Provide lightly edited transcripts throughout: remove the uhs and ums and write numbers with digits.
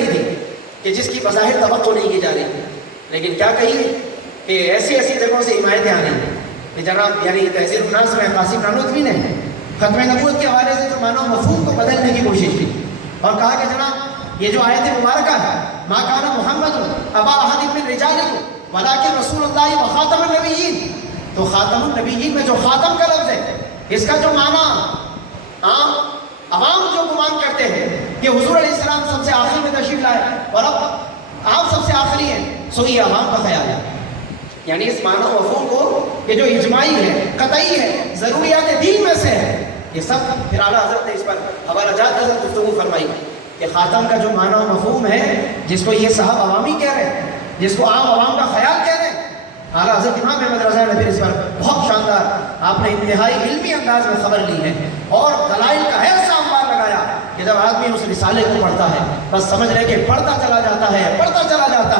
رہی تھی کہ جس کی بظاہر توقع نہیں کی جا رہی، لیکن کیا کہیے کہ ایسی ایسی جگہوں سے حمایتیں آ رہی کہ جناب یعنی تحذیر الناس میں قاسم نانوتوی نے ختم نبوت کے حوالے سے جو معنی و مفہوم کو بدلنے کی کوشش کی اور کہا کہ جناب یہ جو آیت مبارکہ ہے ما کان محمد ابا احد من رجالکم ولکن رسول اللہ و خاتم النبیین، تو خاتم النبیین میں جو خاتم کا لفظ ہے اس کا جو معنی عوام جو گمان کرتے ہیں کہ حضور علیہ السلام سب سے آخری میں تشریف لائے اور اب آپ سب سے آخری ہیں، سو یہ عوام کا خیال ہے، یعنی اس معنی و مفہوم کو کہ جو اجماعی ہے، قطعی ہے، ضروریات دین میں سے ہے، یہ سب پھر اعلیٰ حضرت نے اس پر حوالہ جات کے ساتھ گفتگو فرمائی کہ خاتم کا جو معنی و مفہوم ہے جس کو یہ صاحب عوامی کہہ رہے ہیں، جس کو عام عوام کا خیال کہہ رہے ہیں، اعلیٰ حضرت امام احمد رضا نے پھر اس پر بہت شاندار آپ نے انتہائی علمی انداز میں خبر لی ہے اور دلائل کا ایسا انبار لگایا کہ جب آدمی اس رسالے کو پڑھتا ہے بس سمجھ رہے کہ پڑھتا چلا جاتا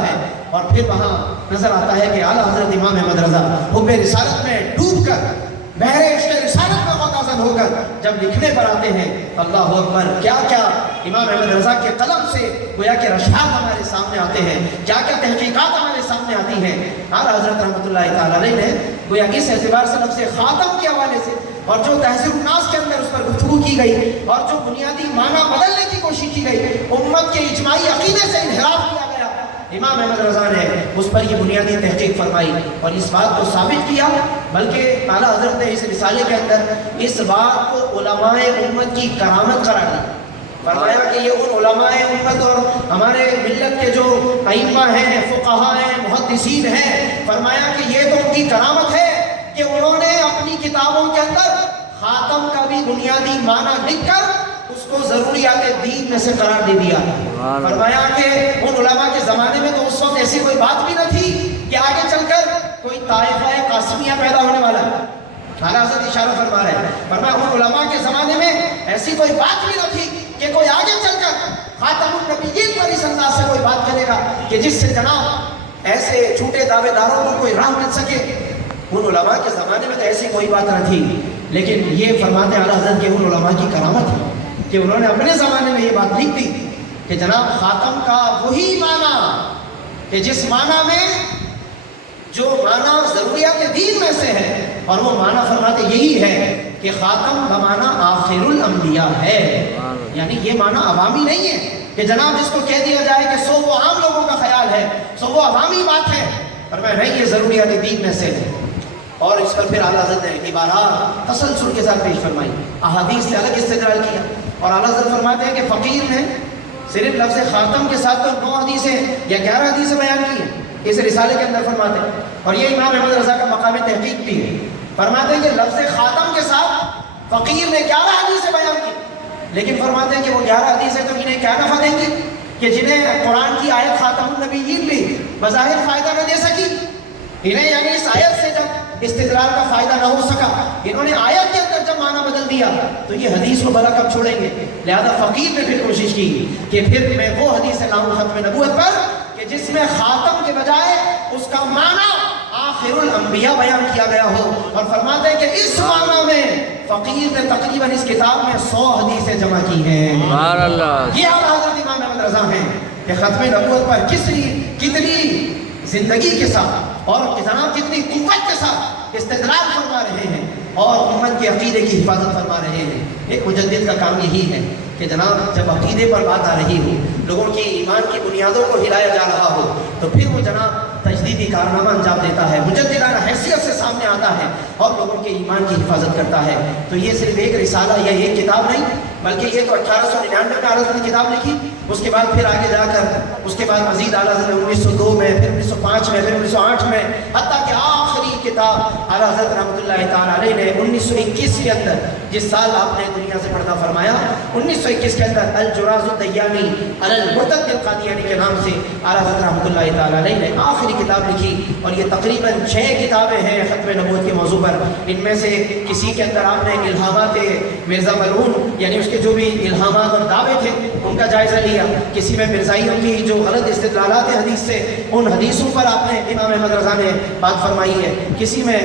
ہے اور پھر وہاں نظر آتا ہے کہ اعلیٰ حضرت امام احمد رضا حب رسالت میں ڈوب کر بحر عشق رسالت میں غوطہ ہو کر جب لکھنے پر آتے ہیں اللہ اکبر، کیا کیا امام احمد رضا کے قلم سے گویا کہ رشحات ہمارے سامنے آتے ہیں، کیا کیا تحقیقات ہمارے سامنے آتی ہیں۔ اعلیٰ حضرت رحمۃ اللہ تعالی علیہ نے گویا اس اعتبار سے لفظ خاتم کے حوالے سے اور جو تحذیر الناس کے اندر اس پر گفتگو کی گئی اور جو بنیادی معنی بدلنے کی کوشش کی گئی، امت کے اجماعی عقیدے سے انحراف کیا گیا، امام احمد رضا نے اس پر یہ بنیادی تحقیق فرمائی اور اس بات کو ثابت کیا، بلکہ اعلیٰ حضرت نے اس رسالے کے اندر اس بات کو علماء امت کی کرامت قرار دیا، فرمایا کہ یہ ان علماء امت اور ہمارے ملت کے جو ائمہ ہیں، فقہاء ہیں، محدثین ہیں، فرمایا کہ یہ تو ان کی کرامت ہے کہ انہوں نے اپنی کتابوں کے اندر خاتم کا بھی بنیادی معنی لکھ کر اس کو ضروریات دین میں سے قرار دے دیا۔ فرمایا کہ ان علماء کے زمانے میں تو اس وقت ایسی کوئی بات بھی نہ تھی کہ آگے چل کر کوئی طائفہ قاسمیہ پیدا ہونے والا ہے، اعلیٰ حضرت اشارہ فرما رہے ہیں، فرمایا ان علماء کے زمانے میں ایسی کوئی بات بھی نہ تھی کہ کوئی آگے چل کر خاتم النبیین پر اس انداز سے کوئی بات کرے گا کہ جس سے جناب ایسے جھوٹے دعوے داروں کو کوئی راہ مل سکے۔ ان علماء کے زمانے میں تو ایسی کوئی بات نہ تھی، لیکن یہ فرماتے اعلیٰ حضرت کے ان علماء کی کرامت ہے کہ انہوں نے اپنے زمانے میں یہ بات لکھ دی کہ جناب خاتم کا وہی معنی کہ جس معنی میں جو معنی ضروریات دین میں سے ہے، اور وہ معنی فرماتے یہی ہے کہ خاتم بمعنی آخر الانبیاء ہے، یعنی یہ معنی عوامی نہیں ہے کہ جناب جس کو کہہ دیا جائے کہ سو وہ عام لوگوں کا خیال ہے، سو وہ عوامی بات ہے، فرمایا نہیں، یہ ضروریات دین میں سے ہے۔ اور اس پر پھر اعلیٰ حضرت نے عبارات تسلسل کے ساتھ پیش فرمائی، احادیث سے الگ استدلال کیا، اور اعلیٰ حضرت فرماتے ہیں کہ فقیر نے صرف لفظ خاتم کے ساتھ تو 9 حدیثیں یا 11 حدیثیں بیان کی ہیں اس رسالے کے اندر، فرماتے ہیں، اور یہ امام احمد رضا کا مقام تحقیق بھی ہے، فرماتے ہیں کہ لفظ خاتم کے ساتھ فقیر نے 11 حدیثیں بیان کی، لیکن فرماتے ہیں کہ وہ 11 حدیثیں تو انہیں کیا نفع دیں گی کہ جنہیں قرآن کی آیت خاتم النبیین بھی بظاہر فائدہ نہ دے سکی، انہیں یعنی اس آیت سے جب استدلال کا فائدہ نہ ہو سکا، انہوں نے آیت کے اندر جب معنی بدل دیا تو یہ حدیث کو بھلا کب چھوڑیں گے؟ لہذا فقیر نے پھر کوشش کی کہ پھر میں وہ حدیث لاؤں ختم نبوت پر کہ جس میں خاتم کے بجائے اس کا معنی آخر الانبیاء بیان کیا گیا ہو، اور فرماتے ہیں کہ اس معنی میں فقیر نے تقریباً اس کتاب میں 100 حدیثیں جمع کی ہیں۔ یہ اعلیٰ حضرت امام احمد رضا ہیں کہ ختم نبوت پر کتنی زندگی کے ساتھ اور جناب کتنی قوت کے ساتھ استدلال فرما رہے ہیں اور امت کے عقیدے کی حفاظت فرما رہے ہیں۔ ایک مجدد کا کام یہی ہے کہ جناب جب عقیدے پر بات آ رہی ہو، لوگوں کی ایمان کی بنیادوں کو ہلایا جا رہا ہو، تو پھر وہ جناب تجدیدی کارنامہ انجام دیتا ہے، مجددانہ حیثیت سے سامنے آتا ہے اور لوگوں کے ایمان کی حفاظت کرتا ہے۔ تو یہ صرف ایک رسالہ یا ایک کتاب نہیں، بلکہ یہ تو 1899 میں اعلیٰ حضرت نے کتاب لکھی، اس کے بعد پھر آگے جا کر اس کے بعد مزید اعلیٰ حضرت نے 1902 میں، پھر 1905 میں، پھر 1908 میں، حتیٰ کہ آخری کتاب اعلیٰ حضرت رحمۃ اللہ تعالیٰ علیہ نے 1921 کے اندر، جس سال آپ نے دنیا سے پردہ فرمایا، 1921 کے اندر الجراز الدیانی علی المرتد القادیانی کے نام سے اعلیٰ حضرت رحمۃ اللہ تعالیٰ علیہ نے آخری کتاب لکھی، اور یہ تقریباً 6 کتابیں ہیں ختم نبوت کے موضوع پر۔ ان میں سے کسی کے اندر آپ نے الہامات مرزا ملعون، یعنی اس کے جو بھی الہامات اور دعوے تھے ان کا جائزہ لیا، کسی میں مرزائیوں کی جو غلط استدلالات حدیث سے، ان حدیثوں پر آپ نے امام احمد رضا نے بات فرمائی ہے، کسی میں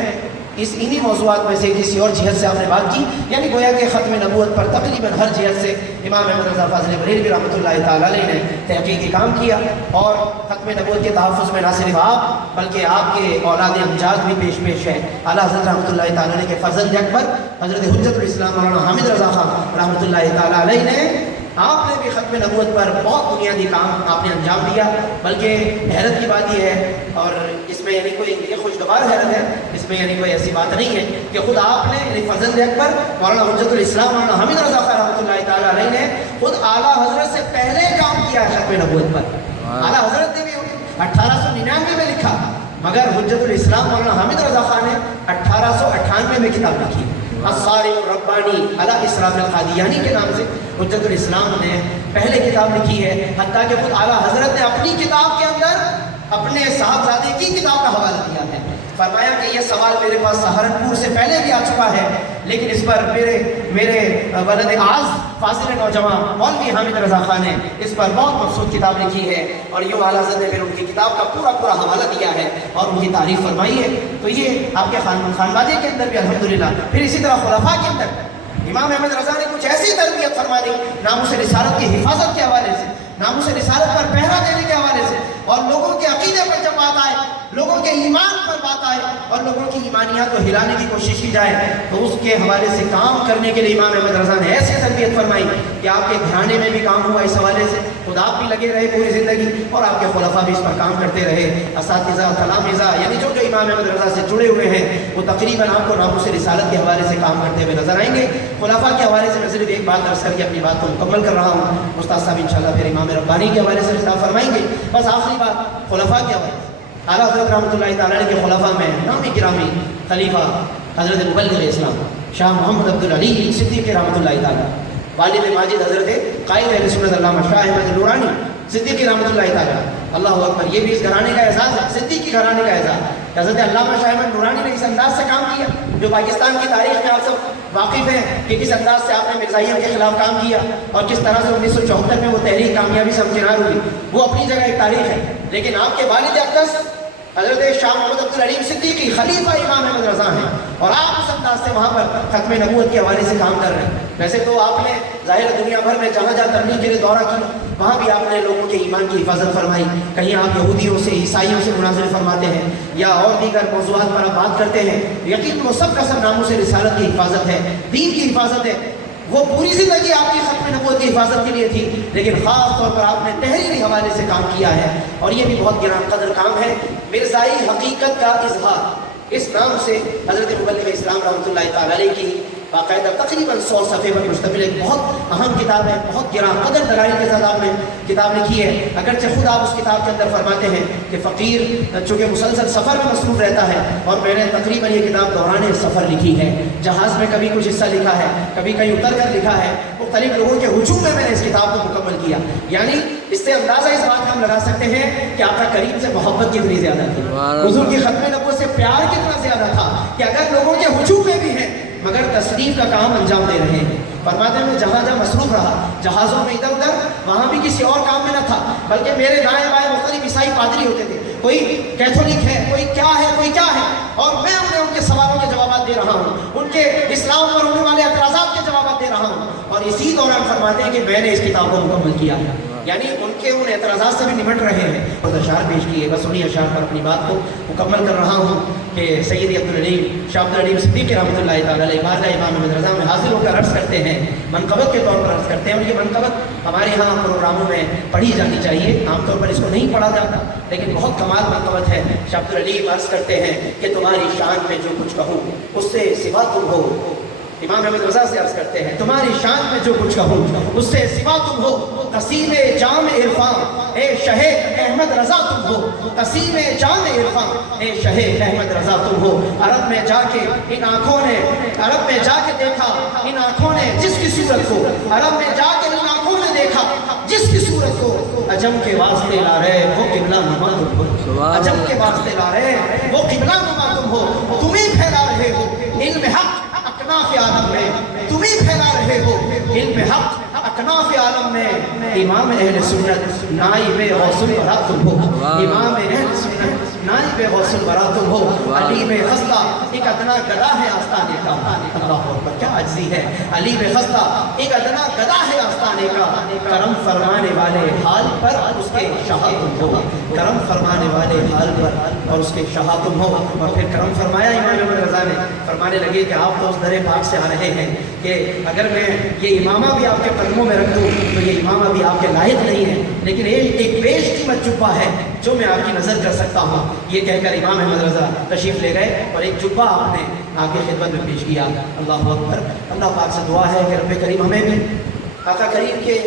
انہی موضوعات میں سے کسی اور جہت سے آپ نے بات کی، یعنی گویا کہ ختم نبوت پر تقریباً ہر جہت سے امام احمد رضا فاضل بریلوی رحمۃ اللہ تعالیٰ علیہ نے تحقیقی کام کیا، اور ختم نبوت کے تحفظ میں نہ صرف آپ بلکہ آپ کے اولاد امجاد بھی پیش ہے۔ اعلیٰ حضرت رحمۃ اللہ تعالیٰ علیہ کے فرزند اکبر حضرت حجت الاسلام مولانا حامد رضا خان رحمۃ اللہ تعالیٰ علیہ نے، آپ نے بھی ختم نبوت پر بہت بنیادی کام آپ نے انجام دیا۔ بلکہ حیرت کی بات یہ ہے، اور اس میں یعنی کوئی یہ خوشگوار حیرت ہے، اس میں یعنی کوئی ایسی بات نہیں ہے کہ خود آپ نے یعنی فرزند اکبر مولانا حجت الاسلام مولانا حامد رضا خان رحمۃ اللہ تعالیٰ علیہ نے خود اعلیٰ حضرت سے پہلے کام کیا ہے ختم نبوت پر۔ اعلیٰ حضرت نے بھی 1899 میں لکھا، مگر حجت الاسلام مولانا حامد رضا خان نے 1898 میں کتاب لکھی۔ الصارم الربانی علی اسراف القادیانی کے نام سے حجت الاسلام نے پہلے کتاب لکھی ہے، حتیٰ کہ خود اعلیٰ حضرت نے اپنی کتاب کے اندر اپنے صاحبزادے کی کتاب کا حوالہ دیا ہے، فرمایا کہ یہ سوال میرے پاس سہارنپور سے پہلے بھی آ چکا ہے، لیکن اس پر میرے ولد آز فاضل نوجوان مولوی حامد رضا خان نے اس پر بہت مقصود کتاب لکھی ہے، اور یوں اعلیٰ حضرت نے پھر ان کی کتاب کا پورا حوالہ دیا ہے اور ان کی تعریف فرمائی ہے۔ تو یہ آپ کے خانوادے کے اندر بھی الحمدللہ، پھر اسی طرح خلفاء کے اندر امام احمد رضا نے کچھ ایسی تربیت فرما دی ناموس رسالت کی حفاظت کے حوالے سے، ناموس رسالت پر پہرا دینے کے حوالے سے، اور لوگوں کے عقیدے پر جب بات آئے، لوگوں کے ایمان پر بات آئے اور لوگوں کی ایمانیات کو ہلانے کی کوشش کی جائے، تو اس کے حوالے سے کام کرنے کے لیے امام احمد رضا نے ایسی تربیت فرمائی کہ آپ کے گھرانے میں بھی کام ہوا اس حوالے سے، خود آپ بھی لگے رہے پوری زندگی، اور آپ کے خلفاء بھی اس پر کام کرتے رہے، اساتذہ تلامذہ یعنی جو امام احمد رضا سے جڑے ہوئے ہیں وہ تقریباً آپ کو ناموس رسالت کے حوالے سے کام کرتے ہوئے نظر آئیں گے۔ خلفاء کے حوالے سے میں صرف ایک بات عرض کر کے اپنی بات کو مکمل کر رہا ہوں، استاد صاحب انشاءاللہ پھر امام ربانی کے حوالے سے خطاب فرمائیں گے۔ بس آخری بات خلفاء کے حوالے سے، اعلیٰ حضرت رحمۃ اللہ تعالیٰ کے خلفاء میں نامی گرامی خلیفہ حضرت مبلغ اسلام شاہ محمد عبد العلی صدیقی رحمۃ اللہ تعالیٰ، والد ماجد حضرت قائد اہل سنت علامہ شاہ احمد نورانی صدیقی رحمۃ اللہ تعالیٰ، اللہ اکبر، یہ بھی اس گھرانے کا اعزاز ہے، صدیقی گھرانے کا اعزاز۔ حضرت علامہ شاہ احمد نورانی نے اس انداز سے کام کیا جو پاکستان کی تاریخ میں آپ سب واقف ہیں کہ کس انداز سے آپ نے مرزائیوں کے خلاف کام کیا اور کس طرح سے 1974 میں وہ تحریک کامیابی سے ہمکنار ہوئی، وہ اپنی جگہ ایک تاریخ ہے۔ لیکن آپ کے والد اقدس حضرت شاہ محمد عبد العلیم صدیقی خلیفہ امام احمد رضا ہیں، اور آپ اس انداز سے وہاں پر ختم نبوت کے حوالے سے کام کر رہے ہیں۔ ویسے تو آپ نے ظاہر دنیا بھر میں جہاں جہاں تبلیغ کے لیے دورہ کیا، وہاں بھی آپ نے لوگوں کے ایمان کی حفاظت فرمائی، کہیں آپ یہودیوں سے عیسائیوں سے مناظرے فرماتے ہیں یا اور دیگر موضوعات پر آپ بات کرتے ہیں، یقین وہ سب کا سب ناموس رسالت کی حفاظت ہے، دین کی حفاظت ہے۔ وہ پوری زندگی آپ کی ختم نبوت کی حفاظت کے لیے تھی، لیکن خاص طور پر آپ نے تحریری حوالے سے کام کیا ہے، اور یہ بھی بہت گران قدر کام ہے۔ مرزائی حقیقت کا اظہار، اس نام سے حضرت مبلغ اسلام رحمۃ اللہ تعالیٰ علیہ کی باقاعدہ تقریباً 100 صفحے پر مشتمل ایک بہت اہم کتاب ہے، بہت گران قدر دلائل کے ساتھ آپ نے کتاب لکھی ہے۔ اگرچہ خود آپ اس کتاب کے اندر فرماتے ہیں کہ فقیر چونکہ مسلسل سفر میں مصروف رہتا ہے، اور میں نے تقریباً یہ کتاب دوران سفر لکھی ہے، جہاز میں کبھی کچھ حصہ لکھا ہے، کبھی کہیں اتر کر لکھا ہے، مختلف لوگوں کے ہجوم میں نے اس کتاب کو مکمل کیا، یعنی اس سے اندازہ اس بات کا ہم لگا سکتے ہیں کہ آپ کا قریب سے محبت کتنی زیادہ تھی، حضور کی ختم نبوت سے پیار کتنا زیادہ تھا کہ اگر لوگوں کے ہجوم میں بھی ہیں مگر تصریف کا کام انجام دے رہے ہیں۔ فرماتے ہیں میں جہاں جہاں مصروف رہا، جہازوں میں ادھر ادھر، وہاں بھی کسی اور کام میں نہ تھا، بلکہ میرے دائیں بائیں مختلف عیسائی پادری ہوتے تھے، کوئی کیتھولک ہے، کوئی کیا ہے، کوئی کیا ہے، اور میں انہیں ان کے سوالوں کے جوابات دے رہا ہوں، ان کے اسلام پر ہونے والے اعتراضات کے جوابات دے رہا ہوں، اور اسی دوران فرماتے ہیں کہ میں نے اس کتاب کو مکمل کیا ہے، یعنی ان کے ان اعتراضات سے بھی نمٹ رہے ہیں۔ اور اشعار پیش کیے، بس انہیں اشعار پر اپنی بات کو مکمل کر رہا ہوں کہ سید عبدالعلیم شاہ عبدالعلیم صدیقی رحمۃ اللہ تعالیٰ علیہ بارگاہ امام احمد رضا میں حاضر ہو کر عرض کرتے ہیں، منقبت کے طور پر عرض کرتے ہیں، اور یہ منقبت ہمارے ہاں پروگراموں میں پڑھی جانی چاہیے، عام طور پر اس کو نہیں پڑھا جاتا، لیکن بہت کمال منقبت ہے۔ شاہ عبدالعلیم عرض کرتے ہیں کہ تمہاری شان میں جو کچھ کہوں اس سے سوا تم ہو، امام احمد رضا سے عرض کرتے ہیں تمہاری شان میں جو کچھ کہوں اس سے سوا تم ہو، قصیم جام عرفان اے شہ احمد رضا تم ہو، قصیم جام عرفان اے شہ احمد رضا تم ہو۔ عرب میں جا کے ان آنکھوں نے، عرب میں جا کے دیکھا ان آنکھوں نے جس کی صورت کو، عرب میں جا کے ان آنکھوں نے دیکھا جس کی صورت کو، عجم کے واسطے لا رہے وہ قبلہ نما تم ہو، عجم کے واسطے لا رہے وہ قبلہ نما تم ہو، تم ہی پھیلا رہے ہو علم حق اکناف عالم میں، تم ہی پھیلا رہے ہو علم حق اکناف عالم میں امام اہل سنت نائب غوث الورا تم ہو، امام اہل سنت نائب غوث الورا تم ہو، علیم خستہ ایک ادنا گدا ہے آستانے کا، اللہ اکبر کیا عجزی ہے، علیم خستہ ایک ادنا گدا ہے آستانے کا، کرم فرمانے والے حال پر اس کے شاہ تم ہو، کرم فرمانے والے حال پر اور اس کے شاہ تم ہو۔ اور پھر کرم فرمایا امام احمد رضا نے، فرمانے لگے کہ آپ تو اس در پاک سے آ رہے ہیں کہ اگر میں یہ امامہ بھی آپ کے قدموں میں رکھ دوں تو یہ امامہ بھی آپ کے لائق نہیں ہے، لیکن ایک بیش قیمت جبہ ہے جو میں آپ کی نظر کر سکتا ہوں۔ یہ کہہ کر امام احمد رضا تشریف لے گئے اور ایک جبہ آپ نے آگے خدمت میں پیش کیا۔ اللہ اکبر، اللہ پاک سے دعا ہے کہ رب کریم ہمیں بھی آقا کریم کے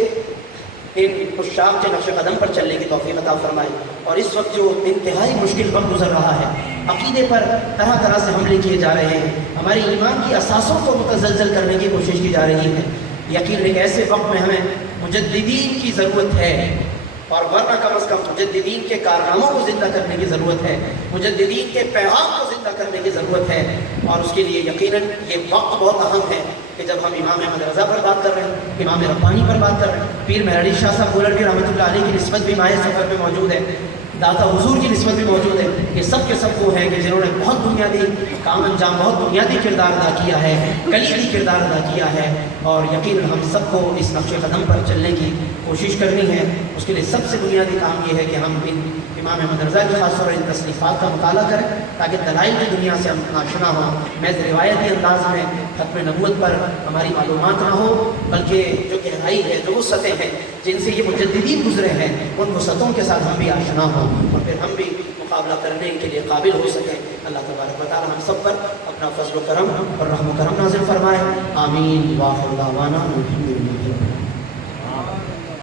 ان عشاق کے نقش قدم پر چلنے کی توفیق عطا فرمائے۔ اور اس وقت جو انتہائی مشکل وقت گزر رہا ہے، عقیدے پر طرح طرح سے حملے کیے جا رہے ہیں، ہماری ایمان کی اساسوں کو متزلزل کرنے کی کوشش کی جا رہی ہے، یقین ایک ایسے وقت میں ہمیں مجددین کی ضرورت ہے، اور ورنہ کم از کم مجددین کے کارناموں کو زندہ کرنے کی ضرورت ہے، مجددین کے پیغام کو زندہ کرنے کی ضرورت ہے۔ اور اس کے لیے یقیناً یہ وقت بہت اہم ہے کہ جب ہم امام احمد رضا پر بات کر رہے ہیں، امام ربانی پر بات کر رہے ہیں، پیر مہر علی شاہ صاحب گولڑوی رحمۃ اللہ علیہ کی نسبت بھی ماہ سفر میں موجود ہے، داتا حضور کی نسبت بھی موجود ہے، یہ سب کے سب وہ ہیں کہ جنہوں نے بہت بنیادی کام انجام، بہت بنیادی کردار ادا کیا ہے، کلیدی کردار ادا کیا ہے۔ اور یقیناً ہم سب کو اس نقش قدم پر چلنے کی کوشش کرنی ہے۔ اس کے لیے سب سے بنیادی کام یہ ہے کہ ہم ان امام احمد رضا کی خاص طور پر ان تصنیفات کا مطالعہ کریں تاکہ دلائل کی دنیا سے ہم آشنا ہوں، محض روایتی انداز میں ختم نبوت پر ہماری معلومات نہ ہو، بلکہ جو گہرائی ہے، جو وسعتیں ہیں جن سے یہ مجددین گزرے ہیں، ان وسعتوں کے ساتھ ہم بھی آشنا ہوں اور پھر ہم بھی مقابلہ کرنے کے لیے قابل ہو سکیں۔ اللہ تبارک و تعالی ہم سب پر اپنا فضل و کرم اور رحم و کرم نازل فرمائے، آمین۔ وآخر دعوانا الحمدللہ۔